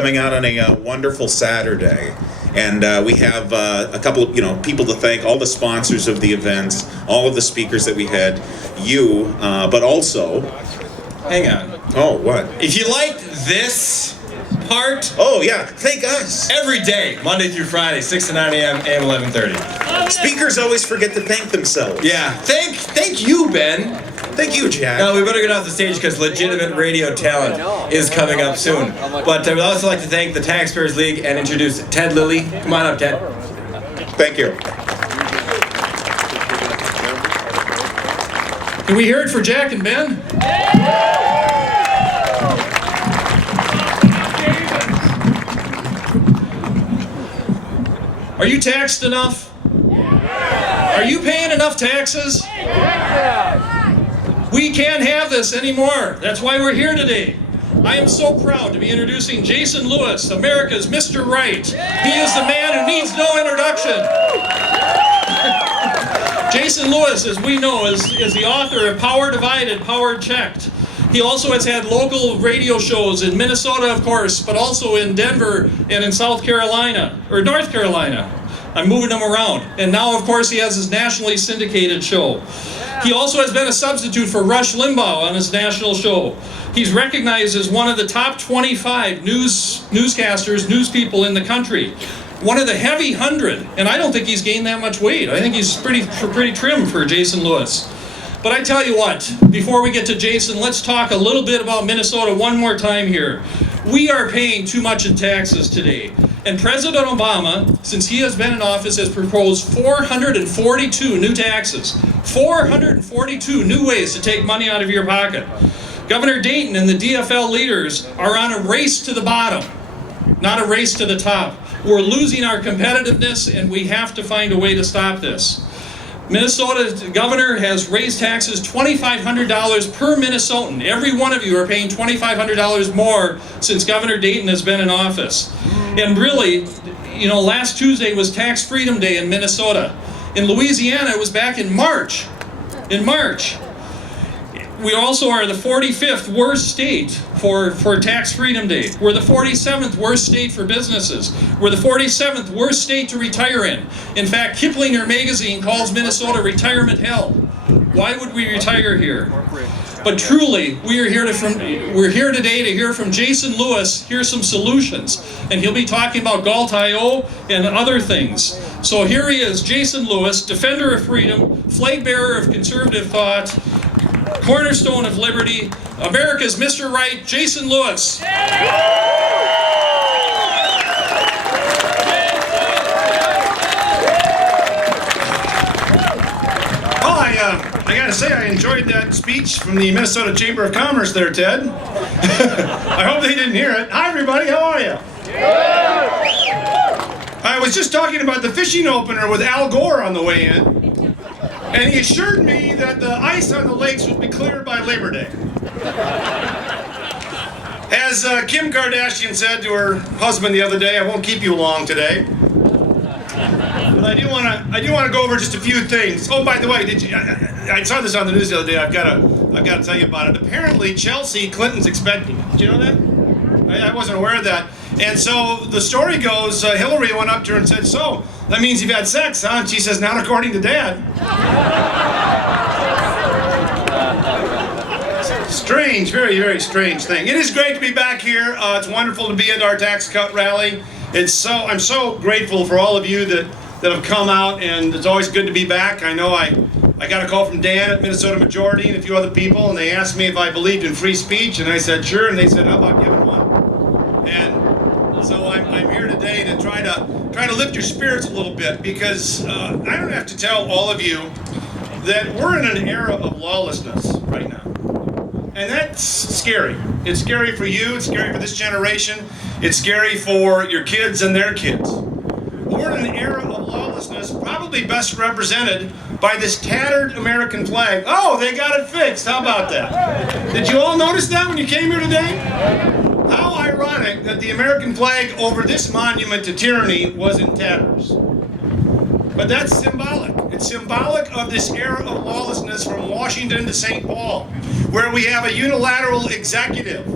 Coming out on a wonderful Saturday, and we have a couple of people to thank, all the sponsors of the events, all of the speakers that we had, but also, hang on. Oh, what? If you liked this part, oh yeah, thank us. Every day, Monday through Friday, 6 to 9 a.m. and 11:30. Speakers always forget to thank themselves. Yeah, thank you, Ben. Thank you, Jack. Now, we better get off the stage because legitimate radio talent is coming up soon. But I would also like to thank the Taxpayers League and introduce Ted Lilly. Come on up, Ted. Thank you. Can we hear it for Jack and Ben? Are you taxed enough? Are you paying enough taxes? We can't have this anymore. That's why we're here today. I am so proud to be introducing Jason Lewis, America's Mr. Right. He is the man who needs no introduction. Jason Lewis, as we know, is the author of Power Divided, Power Checked. He also has had local radio shows in Minnesota, of course, but also in Denver and in South Carolina, or North Carolina. I'm moving him around. And now, of course, he has his nationally syndicated show. He also has been a substitute for Rush Limbaugh on his national show. He's recognized as one of the top 25 newscasters, news people in the country. One of the heavy 100, and I don't think he's gained that much weight. I think he's pretty trim for Jason Lewis. But I tell you what, before we get to Jason, let's talk a little bit about Minnesota one more time here. We are paying too much in taxes today. And President Obama, since he has been in office, has proposed 442 new taxes. 442 new ways to take money out of your pocket. Governor Dayton and the DFL leaders are on a race to the bottom, not a race to the top. We're losing our competitiveness, and we have to find a way to stop this. Minnesota's governor has raised taxes $2,500 per Minnesotan. Every one of you are paying $2,500 more since Governor Dayton has been in office. And really, last Tuesday was Tax Freedom Day in Minnesota. In Louisiana, it was back in March. We also are the 45th worst state for Tax Freedom Day. We're the 47th worst state for businesses. We're the 47th worst state to retire in. In fact, Kiplinger magazine calls Minnesota retirement hell. Why would we retire here? But truly, we're here today to hear from Jason Lewis, hear some solutions. And he'll be talking about Galt.io and other things. So here he is, Jason Lewis, defender of freedom, flag bearer of conservative thought, cornerstone of liberty, America's Mr. Right, Jason Lewis. I gotta say, I enjoyed that speech from the Minnesota Chamber of Commerce there, Ted. I hope they didn't hear it. Hi, everybody, how are you? I was just talking about the fishing opener with Al Gore on the way in, and he assured me that the ice on the lakes would be cleared by Labor Day. As Kim Kardashian said to her husband the other day, I won't keep you long today. But I do want to go over just a few things. Oh, by the way, I saw this on the news the other day. I've got to tell you about it. Apparently, Chelsea Clinton's expecting. Did you know that? I wasn't aware of that. And so the story goes, Hillary went up to her and said, "So that means you've had sex, huh?" And she says, "Not according to Dad." Strange, very, very strange thing. It is great to be back here. It's wonderful to be at our tax cut rally. I'm so grateful for all of you that have come out, and it's always good to be back. I know I got a call from Dan at Minnesota Majority and a few other people, and they asked me if I believed in free speech, and I said sure, and they said, "How about giving one?" And so I'm here today to try to lift your spirits a little bit, because I don't have to tell all of you that we're in an era of lawlessness right now. And that's scary. It's scary for you, it's scary for this generation, it's scary for your kids and their kids. We're in an era of lawlessness, probably best represented by this tattered American flag. Oh, they got it fixed. How about that? Did you all notice that when you came here today? How ironic that the American flag over this monument to tyranny was in tatters. But that's symbolic. It's symbolic of this era of lawlessness from Washington to St. Paul, where we have a unilateral executive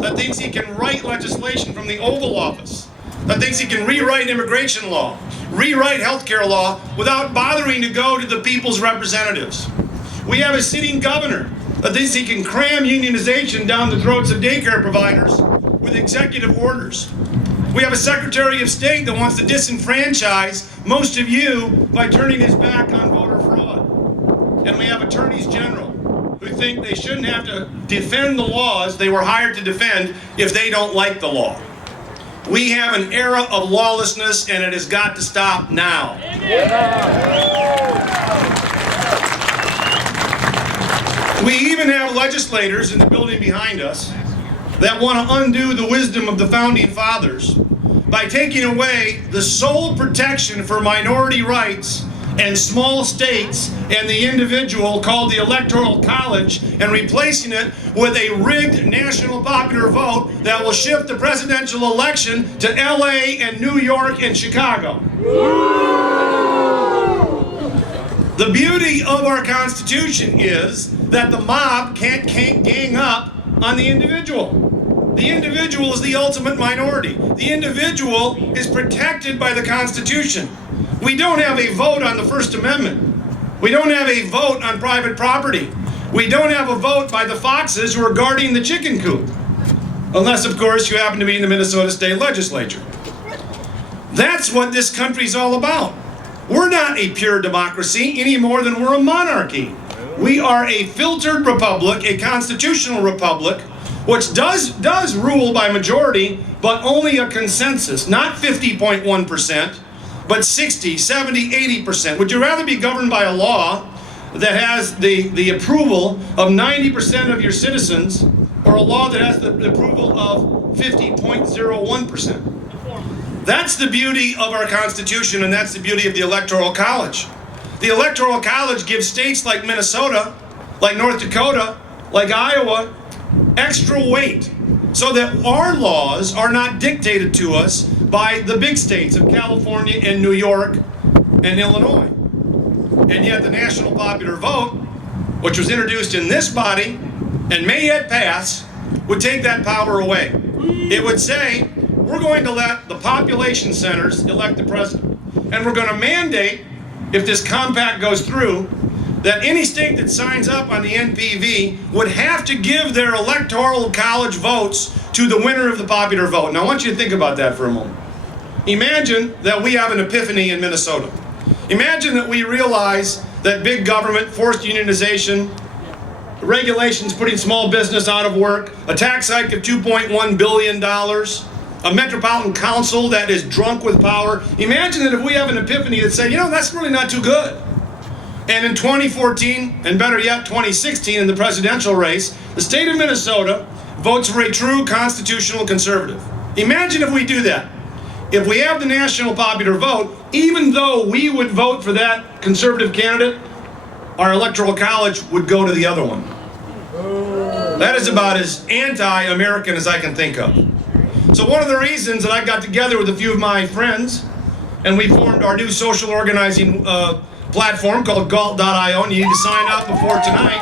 that thinks he can write legislation from the Oval Office, that thinks he can rewrite immigration law, rewrite healthcare law without bothering to go to the people's representatives. We have a sitting governor that thinks he can cram unionization down the throats of daycare providers with executive orders. We have a Secretary of State that wants to disenfranchise most of you by turning his back on voter fraud. And we have attorneys general who think they shouldn't have to defend the laws they were hired to defend if they don't like the law. We have an era of lawlessness, and it has got to stop now. We even have legislators in the building behind us that want to undo the wisdom of the Founding Fathers by taking away the sole protection for minority rights and small states and the individual called the Electoral College and replacing it with a rigged national popular vote that will shift the presidential election to LA and New York and Chicago. The beauty of our Constitution is that the mob can't gang up on the individual. The individual is the ultimate minority. The individual is protected by the Constitution. We don't have a vote on the First Amendment. We don't have a vote on private property. We don't have a vote by the foxes who are guarding the chicken coop. Unless, of course, you happen to be in the Minnesota State Legislature. That's what this country's all about. We're not a pure democracy any more than we're a monarchy. We are a filtered republic, a constitutional republic, which does rule by majority, but only a consensus, not 50.1%, but 60, 70, 80%. Would you rather be governed by a law that has the approval of 90% of your citizens, or a law that has the approval of 50.01%? That's the beauty of our Constitution, and that's the beauty of the Electoral College. The Electoral College gives states like Minnesota, like North Dakota, like Iowa, extra weight so that our laws are not dictated to us by the big states of California and New York and Illinois. And yet the national popular vote, which was introduced in this body and may yet pass, would take that power away. It would say, we're going to let the population centers elect the president. And we're going to mandate, if this compact goes through, that any state that signs up on the NPV would have to give their electoral college votes to the winner of the popular vote. Now I want you to think about that for a moment. Imagine that we have an epiphany in Minnesota. Imagine that we realize that big government, forced unionization, regulations putting small business out of work, a tax hike of $2.1 billion, a metropolitan council that is drunk with power. Imagine that if we have an epiphany that say, that's really not too good. And in 2014, and better yet, 2016, in the presidential race, the state of Minnesota votes for a true constitutional conservative. Imagine if we do that. If we have the national popular vote, even though we would vote for that conservative candidate, our electoral college would go to the other one. That is about as anti-American as I can think of. So one of the reasons that I got together with a few of my friends, and we formed our new social organizing platform called Galt.io, and you need to sign up before tonight,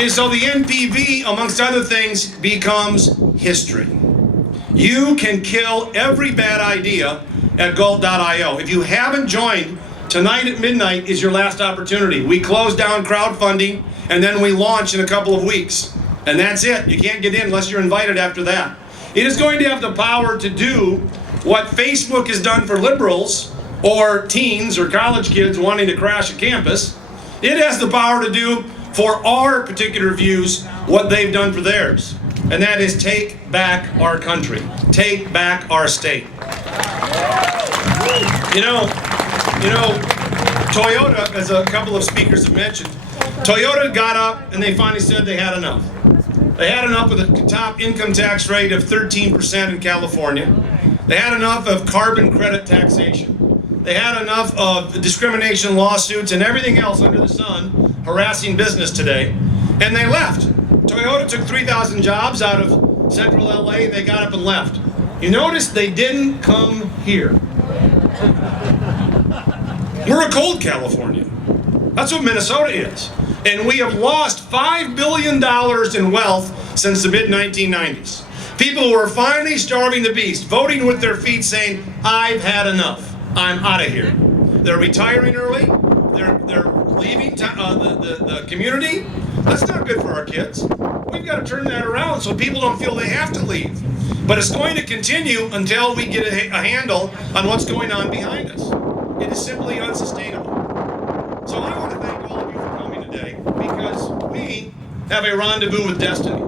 is so the NPV, amongst other things, becomes history. You can kill every bad idea at Galt.io. If you haven't joined, tonight at midnight is your last opportunity. We close down crowdfunding, and then we launch in a couple of weeks. And that's it. You can't get in unless you're invited after that. It is going to have the power to do what Facebook has done for liberals, or teens or college kids wanting to crash a campus. It has the power to do for our particular views what they've done for theirs. And that is take back our country. Take back our state. Toyota, as a couple of speakers have mentioned, Toyota got up and they finally said they had enough. They had enough with a top income tax rate of 13% in California. They had enough of carbon credit taxation. They had enough of discrimination lawsuits and everything else under the sun harassing business today, and they left. Toyota took 3,000 jobs out of central LA, they got up and left. You notice they didn't come here. We're a cold California. That's what Minnesota is. And we have lost $5 billion in wealth since the mid-1990s. People who are finally starving the beast, voting with their feet saying, I've had enough. I'm out of here. They're retiring early. They're leaving the community. That's not good for our kids. We've got to turn that around so people don't feel they have to leave. But it's going to continue until we get a handle on what's going on behind us. It is simply unsustainable. So I want to thank all of you for coming today because we have a rendezvous with destiny.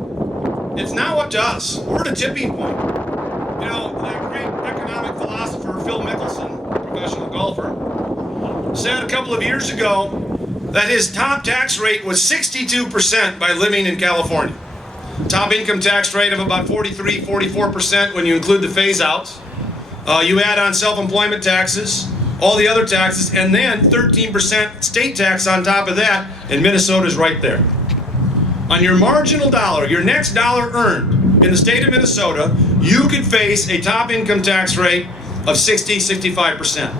It's now up to us. We're at a tipping point. You know, that great economic philosopher, Phil Mickelson, professional golfer, said a couple of years ago that his top tax rate was 62% by living in California. Top income tax rate of about 43, 44% when you include the phase-outs. You add on self-employment taxes, all the other taxes, and then 13% state tax on top of that, and Minnesota's right there. On your marginal dollar, your next dollar earned in the state of Minnesota, you could face a top income tax rate of 60, 65%.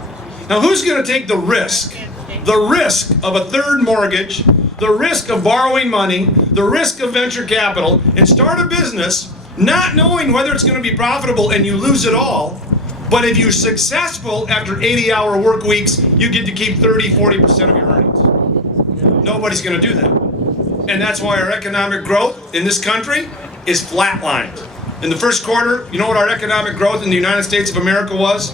Now, who's going to take the risk? The risk of a third mortgage, the risk of borrowing money, the risk of venture capital, and start a business not knowing whether it's going to be profitable and you lose it all. But if you're successful after 80-hour work weeks, you get to keep 30, 40% of your earnings. Nobody's going to do that. And that's why our economic growth in this country is flatlined. In the first quarter, you know what our economic growth in the United States of America was?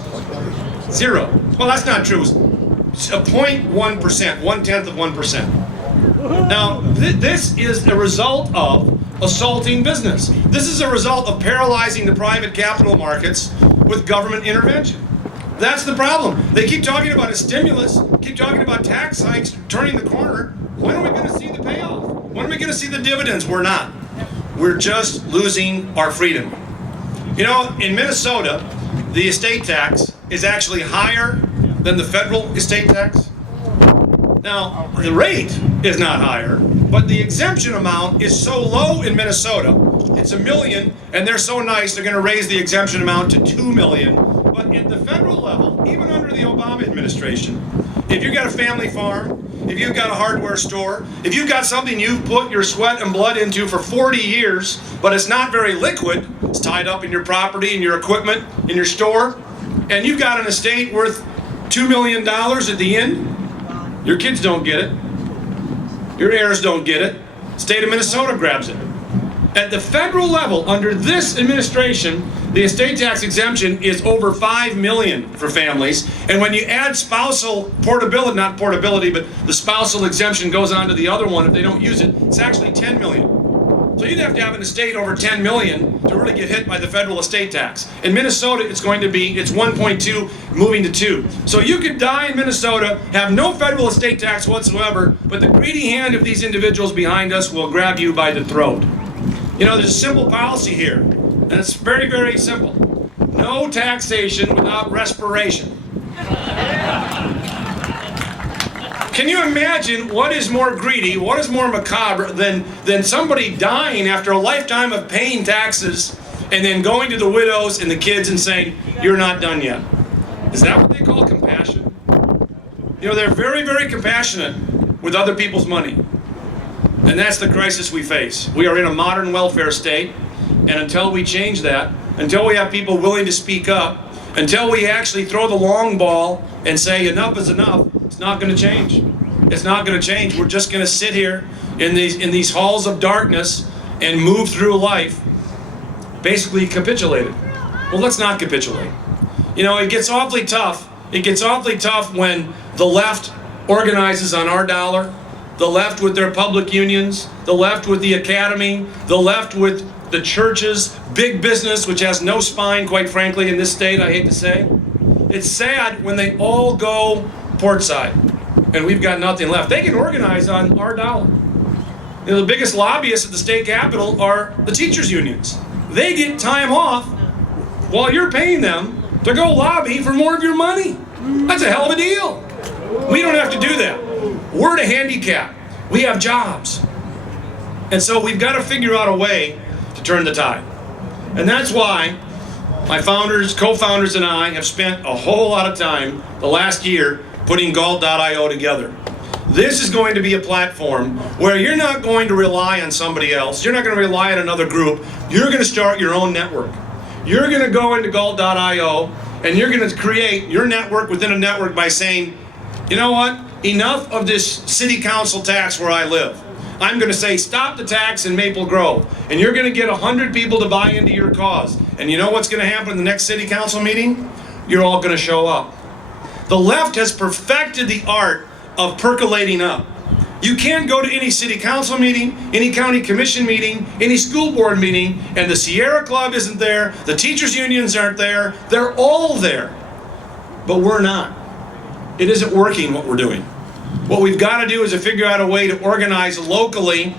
0. Well, that's not true. It was a 0.1%, 1/10 of 1%. Now, this is a result of assaulting business. This is a result of paralyzing the private capital markets with government intervention. That's the problem. They keep talking about a stimulus, keep talking about tax hikes, turning the corner. When are we going to see the payoff? When are we going to see the dividends? We're not. We're just losing our freedom. You know, in Minnesota, the estate tax is actually higher than the federal estate tax. Now, the rate is not higher, but the exemption amount is so low in Minnesota. It's $1 million, and they're so nice, they're going to raise the exemption amount to $2 million. But at the federal level, even under the Obama administration, if you've got a family farm, if you've got a hardware store, if you've got something you've put your sweat and blood into for 40 years, but it's not very liquid, it's tied up in your property, in your equipment, in your store, and you've got an estate worth $2 million at the end, your kids don't get it. Your heirs don't get it. State of Minnesota grabs it. At the federal level, under this administration, the estate tax exemption is over $5 million for families. And when you add spousal portability, not portability, but the spousal exemption goes on to the other one if they don't use it, it's actually $10 million. So you'd have to have an estate over $10 million to really get hit by the federal estate tax. In Minnesota, it's 1.2 moving to 2. So you could die in Minnesota, have no federal estate tax whatsoever, but the greedy hand of these individuals behind us will grab you by the throat. You know, there's a simple policy here, and it's very, very simple. No taxation without respiration. Can you imagine what is more greedy, what is more macabre than somebody dying after a lifetime of paying taxes and then going to the widows and the kids and saying, you're not done yet? Is that what they call compassion? You know, they're very, very compassionate with other people's money. And that's the crisis we face. We are in a modern welfare state, and until we change that, until we have people willing to speak up, until we actually throw the long ball and say enough is enough, it's not going to change. It's not going to change. We're just going to sit here in these halls of darkness and move through life basically capitulated. Well, let's not capitulate. You know, it gets awfully tough. It gets awfully tough when the left organizes on our dollar, the left with their public unions, the left with the academy, the left with the churches, big business, which has no spine, quite frankly, in this state, I hate to say. It's sad when they all go portside, and we've got nothing left. They can organize on our dollar. You know, the biggest lobbyists at the state capitol are the teachers' unions. They get time off while you're paying them to go lobby for more of your money. That's a hell of a deal. We don't have to do that. We're at a handicap. We have jobs. And so we've got to figure out a way to turn the tide. And that's why my founders, co-founders, and I have spent a whole lot of time the last year putting Galt.io together. This is going to be a platform where you're not going to rely on somebody else. You're not going to rely on another group. You're going to start your own network. You're going to go into Galt.io and you're going to create your network within a network by saying, you know what? Enough of this city council tax where I live. I'm going to say stop the tax in Maple Grove. And you're going to get 100 people to buy into your cause. And you know what's going to happen in the next city council meeting? You're all going to show up. The left has perfected the art of percolating up. You can't go to any city council meeting, any county commission meeting, any school board meeting, and the Sierra Club isn't there, the teachers unions aren't there, they're all there. But we're not. It isn't working what we're doing. What we've got to do is to figure out a way to organize locally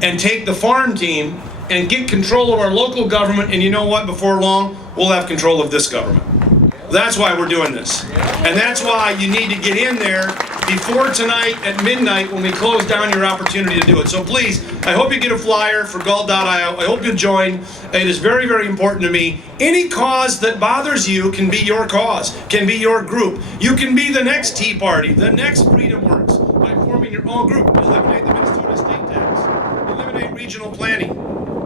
and take the farm team and get control of our local government, and you know what, before long, we'll have control of this government. That's why we're doing this. And that's why you need to get in there before tonight at midnight when we close down your opportunity to do it. So please, I hope you get a flyer for Galt.io. I hope you join. It is very, very important to me. Any cause that bothers you can be your cause, can be your group. You can be the next Tea Party, the next Freedom Works, by forming your own group. Eliminate the Minnesota state tax. Eliminate regional planning.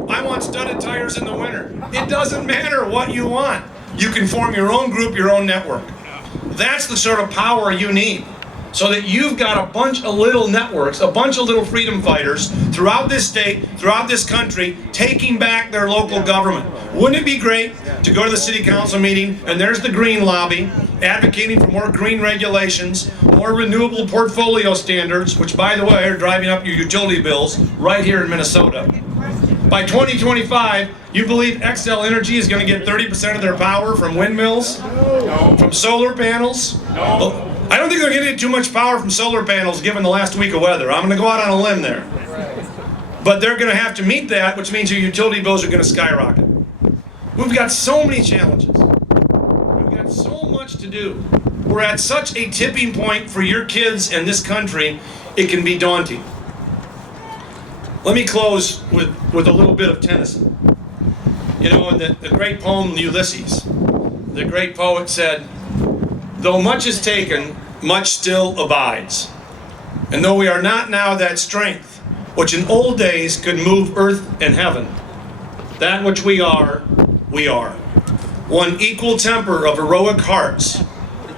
I want studded tires in the winter. It doesn't matter what you want. You can form your own group, your own network. That's the sort of power you need. So that you've got a bunch of little networks, a bunch of little freedom fighters throughout this state, throughout this country, taking back their local government. Wouldn't it be great to go to the city council meeting and there's the green lobby advocating for more green regulations, more renewable portfolio standards, which by the way are driving up your utility bills right here in Minnesota. By 2025, you believe Xcel Energy is going to get 30% of their power from windmills? No. From solar panels? No. Well, I don't think they're going to get too much power from solar panels given the last week of weather. I'm going to go out on a limb there. But they're going to have to meet that, which means your utility bills are going to skyrocket. We've got so many challenges. We've got so much to do. We're at such a tipping point for your kids and this country, it can be daunting. Let me close with a little bit of Tennyson. You know, in the great poem Ulysses, the great poet said, though much is taken, much still abides. And though we are not now that strength, which in old days could move earth and heaven, that which we are, one equal temper of heroic hearts,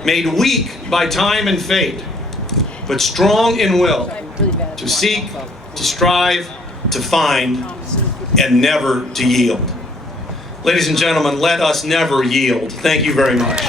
made weak by time and fate, but strong in will, to seek, to strive, to find, and never to yield. Ladies and gentlemen, let us never yield. Thank you very much.